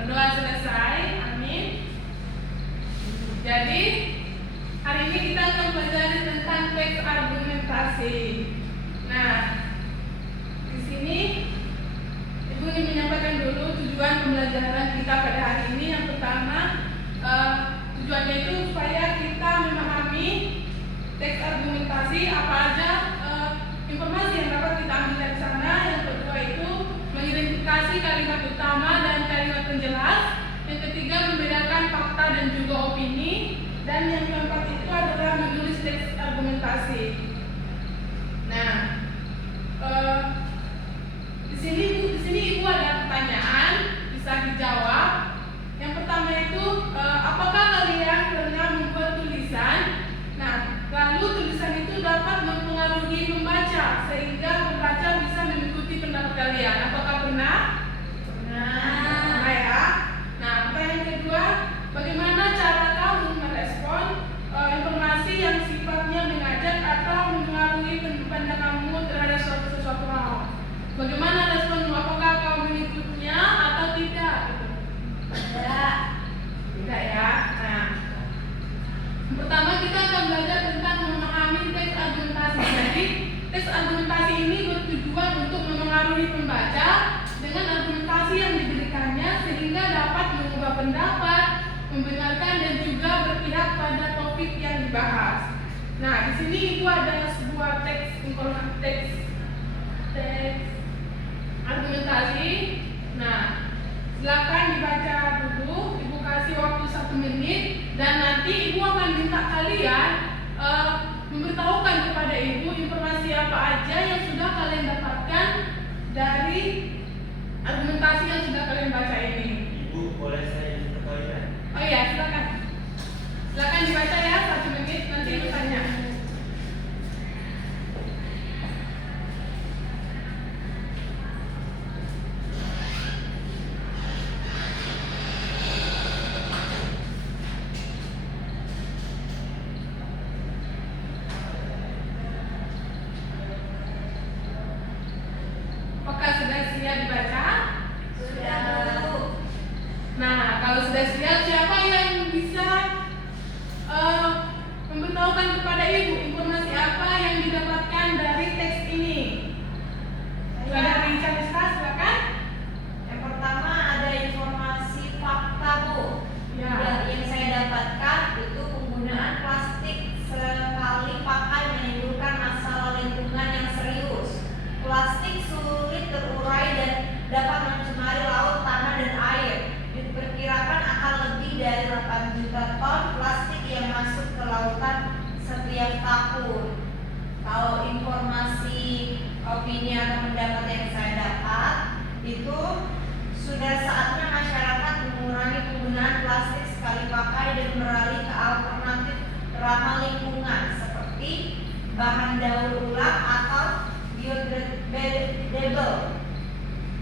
Berdoa selesai, amin. Jadi hari ini kita akan belajar tentang teks argumentasi. Nah, di sini Ibu ingin menyampaikan dulu tujuan pembelajaran kita pada hari ini. Yang pertama, tujuannya itu supaya kita memahami teks argumentasi, apa aja informasi yang dapat kita ambil dari sana. Yang kedua itu mengidentifikasi kalimat utama dan kalimat penjelas. Yang ketiga membedakan fakta dan juga opini. Dan yang keempat itu adalah menulis teks argumentasi. Nah, di sini Ibu ada pertanyaan, bisa dijawab. Yang pertama itu, apakah kalian pernah membuat tulisan? Nah, lalu tulisan itu dapat mempengaruhi pembaca sehingga pembaca bisa mengikuti pendapat kalian. Apakah pernah? Pernah ya. Nah, pertanyaan kedua, bagaimana cara kamu merespon informasi yang sifatnya mengajak atau mempengaruhi pandangan kamu terhadap sesuatu hal? Bagaimana responmu? Apakah kau mengikutinya atau tidak? Tidak ya. Nah, pertama kita akan belajar tentang memahami teks argumentasi. Jadi, teks argumentasi ini bertujuan untuk memengaruhi pembaca dengan argumentasi yang diberikannya sehingga dapat mengubah pendapat, membenarkan dan juga berpihak pada topik yang dibahas. Nah, di sini itu ada sebuah teks argumentasi. Nah, silakan dibaca dulu. Ibu kasih waktu 1 menit dan nanti Ibu akan minta kalian memberitahukan kepada Ibu informasi apa aja yang sudah kalian dapatkan dari argumentasi yang sudah kalian baca ini. Ibu, boleh saya minta kalian? Oh iya, silakan. Silakan dibaca ya 1 menit, nanti Ibu tanya. Apakah sudah siap dibaca? Sudah, Bu. Nah, kalau sudah siap, siapa yang bisa memberitahukan kepada Ibu informasi apa yang didapatkan dari teks ini? Dari Caniska, silakan. Yang pertama ada informasi fakta, Bu. Ya. Yang saya dapatkan itu penggunaan plastik sekali pakai menimbulkan masalah lingkungan yang serius. Plastik sulit terurai dan dapat mencemari laut, tanah, dan air. Diperkirakan akan lebih dari 8 juta ton plastik yang masuk ke lautan setiap tahun. Kalau informasi opini atau pendapat yang saya dapat itu sudah saatnya masyarakat mengurangi penggunaan plastik sekali pakai dan beralih ke alternatif ramah lingkungan seperti bahan daur ulang atau biodegradable.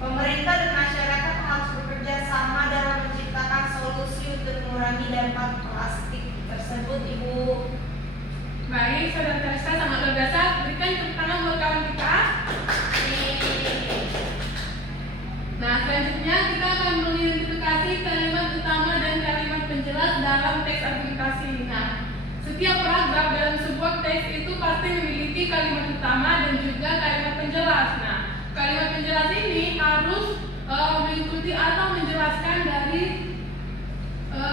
Pemerintah dan masyarakat harus bekerja sama dalam menciptakan solusi untuk mengurangi dampak plastik tersebut, Ibu. Baik, Saudara Caniska sangat luar biasa. Berikan tepuk tangan buat kawan kita. Nah, selanjutnya kita akan mengidentifikasi kalimat utama dan kalimat penjelas dalam teks argumentasi. Nah, setiap paragraf dalam sebuah teks itu pasti memiliki kalimat utama dan juga kalimat penjelas. Nah, kalimat penjelas ini harus mengikuti atau menjelaskan dari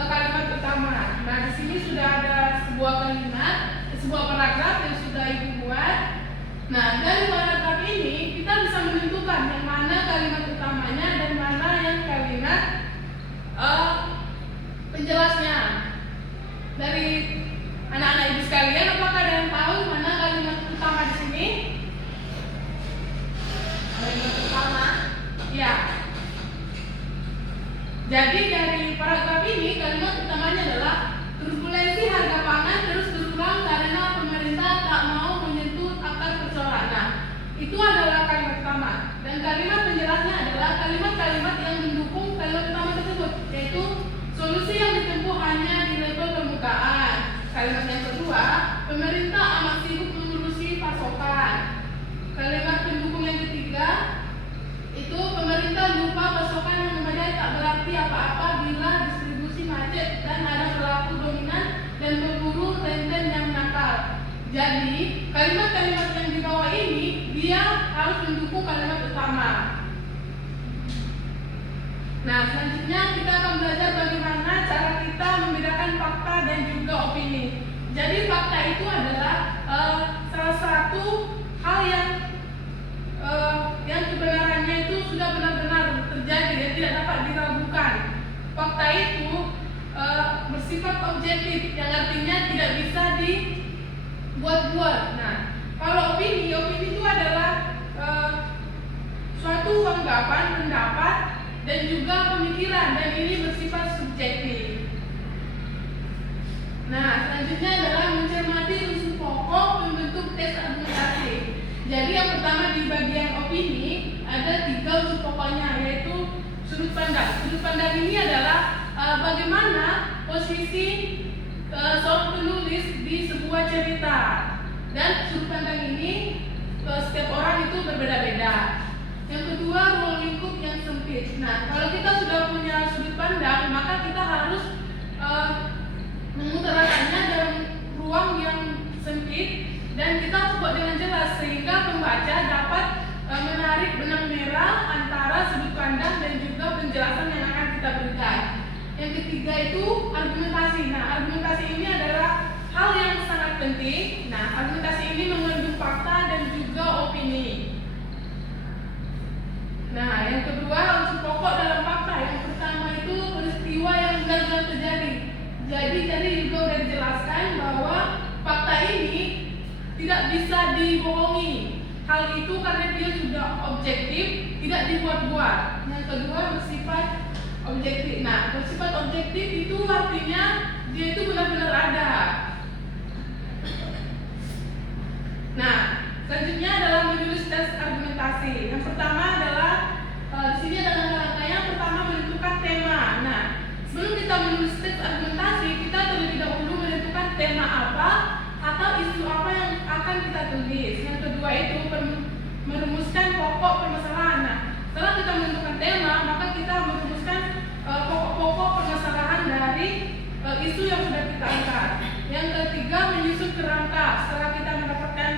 kalimat utama. Nah, di sini sudah ada sebuah kalimat, sebuah paragraf yang sudah Ibu buat. Nah, dari paragraf ini kita bisa menentukan yang mana kalimat utamanya dan mana yang kalimat penjelasnya. Dari anak-anak Ibu sekalian, apakah ada yang tahu mana kalimat utama di sini? Kalimat utama, Ya. Jadi dari paragraf ini kalimat utamanya adalah turbulensi harga pangan terus berulang karena pemerintah tak mau menyentuh akar persoalan. Nah, itu adalah kalimat utama. Dan kalimat penjelasnya adalah kalimat-kalimat yang mendukung kalimat utama tersebut, yaitu solusi yang ditempuh hanya di level permukaan. Kalimat yang kedua, pemerintah amat sibuk mengurusi pasokan. Kalimat pendukung yang ketiga, itu pemerintah lupa pasokan yang memadai tak berarti apa-apa. kalimat-kalimat yang di bawah ini dia harus mendukung kalimat utama. Nah, selanjutnya kita akan belajar bagaimana cara kita membedakan fakta dan juga opini. Jadi fakta itu adalah salah satu hal yang kebenarannya itu sudah benar-benar terjadi dan tidak dapat diragukan. Fakta itu bersifat objektif, yang artinya tidak bisa dibuat-buat. Nah, kalau opini itu adalah suatu anggapan, pendapat, dan juga pemikiran, dan ini bersifat subjektif. Nah, selanjutnya adalah mencermati unsur pokok pembentuk teks argumentasi. Jadi yang pertama di bagian opini ada 3 unsur pokoknya, yaitu sudut pandang. Sudut pandang ini adalah bagaimana posisi seorang penulis di sebuah cerita, dan sudut pandang ini setiap orang itu berbeda-beda. Yang kedua, ruang lingkup yang sempit. Nah, kalau kita sudah punya sudut pandang, maka kita harus mengutarakannya dalam ruang yang sempit, dan kita harus buat dengan jelas sehingga pembaca dapat menarik benang merah antara sudut pandang dan juga penjelasan yang akan kita berikan. Yang ketiga itu argumentasi. Nah, argumentasi ini adalah hal yang sangat penting. Nah, argumentasi ini mengandung fakta dan juga opini. Nah, yang kedua unsur pokok dalam fakta. Yang pertama itu peristiwa yang benar-benar terjadi. Jadi juga sudah dijelaskan bahwa fakta ini tidak bisa dibohongi. Hal itu karena dia sudah objektif, tidak dibuat-buat. Yang kedua bersifat objektif. Nah, bersifat objektif itu artinya dia itu benar-benar ada. Nah, selanjutnya adalah menulis teks argumentasi. Yang pertama adalah di sini ada langkah-langkah. Yang pertama menentukan tema. Nah, sebelum kita menulis teks argumentasi, kita terlebih dahulu menentukan tema apa atau isu apa yang akan kita tulis. Yang kedua itu merumuskan pokok permasalahan. Nah, setelah kita menentukan tema, maka kita merumuskan pokok-pokok permasalahan dari isu yang sudah kita angkat. Yang ketiga menyusun kerangka. Setelah kita mendapatkan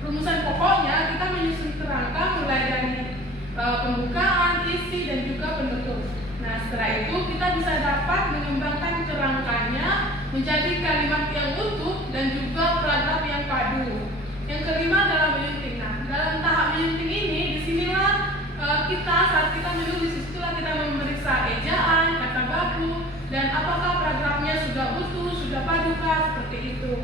rumusan pokoknya, kita menyusun kerangka mulai dari pembukaan, isi, dan juga penutup. Nah, setelah itu kita bisa dapat mengembangkan kerangkanya menjadi kalimat yang utuh dan juga paragraf yang padu. Yang kelima adalah menyunting. Nah, dalam tahap menyunting ini, disinilah saat kita menulis, disitulah kita memeriksa ejaan, kata baku, dan apakah paragrafnya sudah utuh, sudah padukah, seperti itu.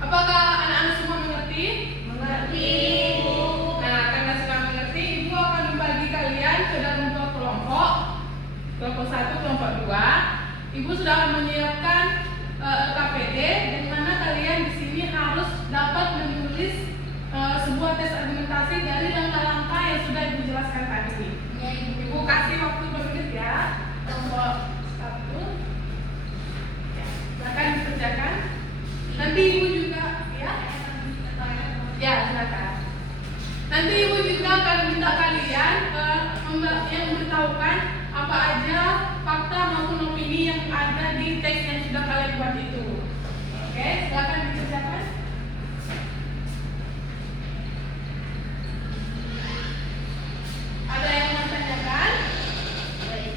Apakah anak-anak semua mengerti? Mengerti, Bu. Nah, karena sudah mengerti, Ibu akan membagi kalian ke dalam 2 kelompok. Kelompok 1, kelompok 2. Ibu sudah menyiapkan KPD, di mana kalian di sini harus dapat menulis sebuah tes argumentasi dari langkah-langkah yang sudah Ibu jelaskan tadi. Ya, Ibu kasih waktu 2 menit ya. Kelompok 1. Ya, silakan dikerjakan. Nanti Ibu juga ya silakan. Nanti Ibu juga akan minta kalian yang memberitahukan apa aja fakta maupun opini yang ada di teks yang sudah kalian buat itu. Oke, silakan dikerjakan. Ada yang mau tanyakan? baik.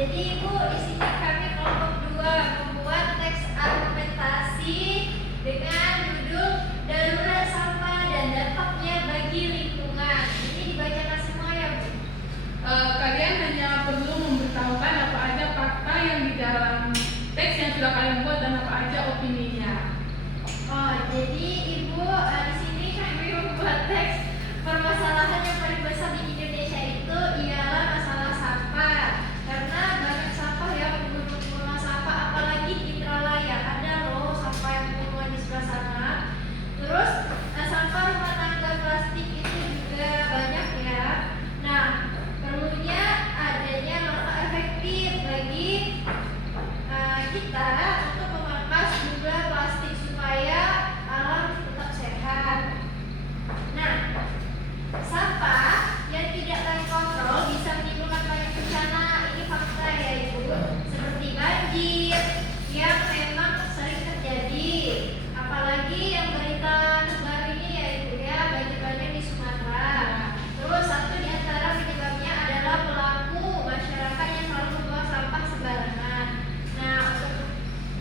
Jadi Ibu, di sini kami kelompok 2 membuat teks argumentasi dengan judul Darurat Sampah dan Dampaknya bagi Lingkungan. Ini dibacakan semua ya, Bu? Kalian hanya perlu memberitahukan apa aja fakta yang di dalam teks yang sudah kalian buat dan apa aja opininya. Oh, jadi Ibu, di sini kami membuat teks permasalahan yang paling besar di Indonesia itu ialah masalah sampah. Karena banyak sampah yang penggunaan sampah, apalagi di Indralaya ada loh sampah yang penggunaan di sebelah sana. Terus sampah rumah tangga plastik itu juga banyak ya. Nah, perlunya adanya langkah efektif bagi kita untuk memangkas jumlah plastik supaya alam tetap sehat. Nah, sampah yang tidak terkontrol bisa menimbulkan banyak bencana. Ini fakta ya Ibu, seperti banjir yang memang sering terjadi. Apalagi yang berita terbaru ini ya Ibu ya, banjir-banjir di Sumatera. Terus satu di antara penyebabnya adalah pelaku masyarakat yang selalu membuang sampah sembarangan. Nah, untuk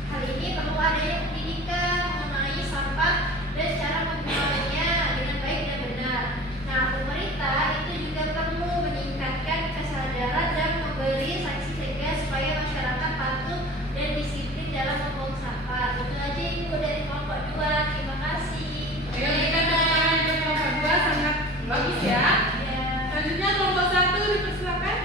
hal ini perlu adanya pendidikan mengenai sampah dan cara membunganya dengan baik dan benar. Nah, pemerintah itu juga perlu meningkatkan kesadaran dan memberi sanksi tegas supaya masyarakat patuh dan disiplin dalam membuang sampah. Itu aja Ibu dari kelompok 2. Terima kasih. Ayo kita teman kelompok 2 sangat bagus ya. Ya. Selanjutnya kelompok 1 dipersilakan.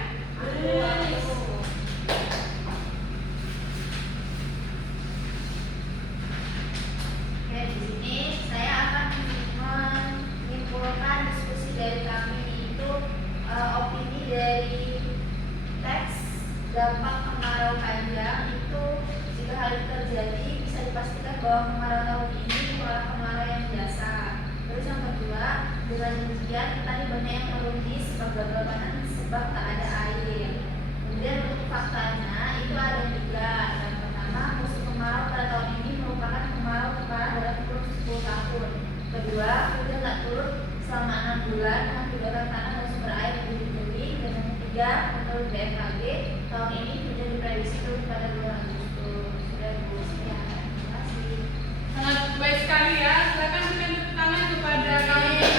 Oke, di sini saya akan menyimpulkan diskusi dari kami, itu opini dari teks dampak kemarau panjang itu. Jika hal itu terjadi, bisa dipastikan bahwa kemarau tahun ini bukanlah kemarau yang biasa. Terus yang kedua, dengan demikian tadi banyak yang merugi sebab gagal panen sebab tak ada air. Kemudian untuk faktanya itu ada juga. Yang pertama, musim kemarau pada tahun ini merupakan kemarau terparah dalam kurun 10 tahun. Kedua, hujan tak turun selama 6 bulan mengakibatkan tanah dan sumber air menjadi kering. Dan yang ketiga, menurut BMKG tahun ini hujan diprediksi turun pada bulan Agustus. Sudah Bu, sekian. Terima kasih. Sangat baik sekali ya. Silakan berikan tepuk tangan kepada kalian.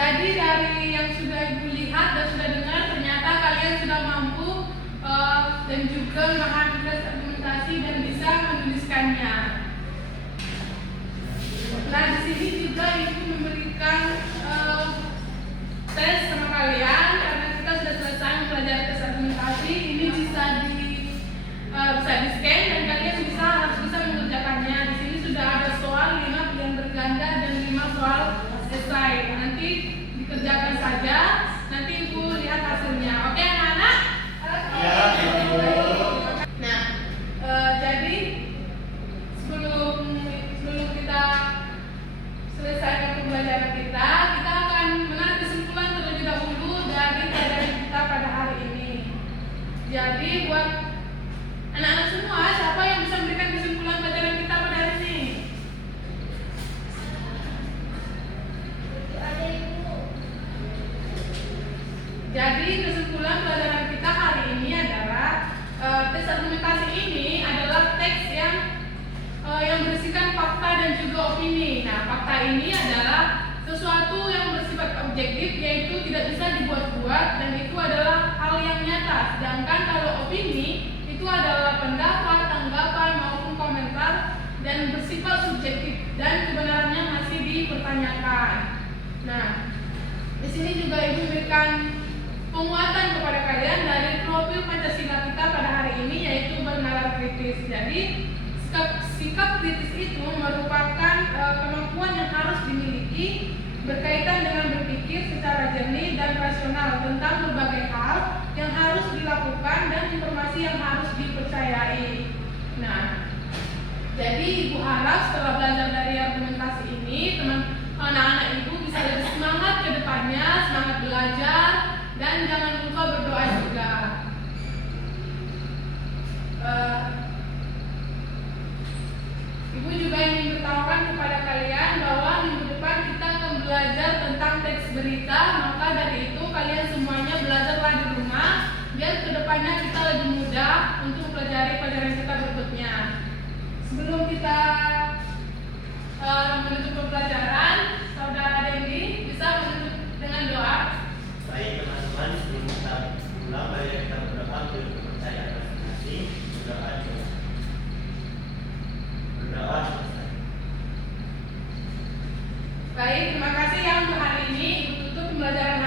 Jadi dari yang sudah Ibu lihat dan sudah dengar, ternyata kalian sudah mampu dan juga memahami teks argumentasi dan bisa menuliskannya. Nah, di sini juga Ibu memberikan tes sama kalian karena kita sudah selesai mempelajari tes argumentasi. Ini bisa di-scan dan kalian harus bisa mengerjakannya. Di sini sudah ada soal 5 pilihan berganda dan 5 soal esai. Nanti dikerjakan saja. Nanti Ibu lihat hasilnya. Oke anak-anak? Ya, Ibu. Nah, jadi sebelum kita selesaikan pembelajaran kita akan menarik kesimpulan terlebih dahulu dari pelajaran kita pada hari ini. Jadi buat anak-anak semua, siapa yang bisa memberikan kesimpulan pelajaran kita pada hari ini? Ada Ibu. Jadi kesimpulan pelajaran kita hari ini adalah teks argumentasi ini adalah teks yang berisikan fakta dan juga opini. Nah, fakta ini adalah sesuatu yang bersifat objektif, yaitu tidak bisa dibuat-buat dan itu adalah hal yang nyata. Sedangkan kalau opini itu adalah pendapat, tanggapan maupun komentar dan bersifat subjektif dan kebenarannya masih dipertanyakan. Nah, di sini juga Ibu memberikan penguatan kepada kalian dari profil Pancasila kita pada hari ini, yaitu bernalar kritis. Jadi sikap kritis itu merupakan kemampuan yang harus dimiliki berkaitan dengan berpikir secara jernih dan rasional tentang berbagai hal yang harus dilakukan dan informasi yang harus dipercayai. Nah, jadi Ibu harap setelah belajar dari argumentasi ini, anak-anak Ibu bisa lebih semangat ke depannya, semangat belajar, dan jangan lupa berdoa juga. Ibu juga ingin beritahukan kepada kalian bahwa minggu depan kita akan belajar tentang teks berita. Maka dari itu kalian semuanya belajarlah di rumah biar kedepannya kita lebih mudah untuk mempelajari pelajaran kita berikutnya. Sebelum kita menutup pembelajaran, saudara Dendi bisa menutup dengan doa. Baik teman-teman, sebelum kita pulang, mari kita berdoa untuk kepercayaan masing-masing. Berdoa dulu. Berdoa selesai. Baik, terima kasih yang untuk hari ini. Ibu tutup pembelajaran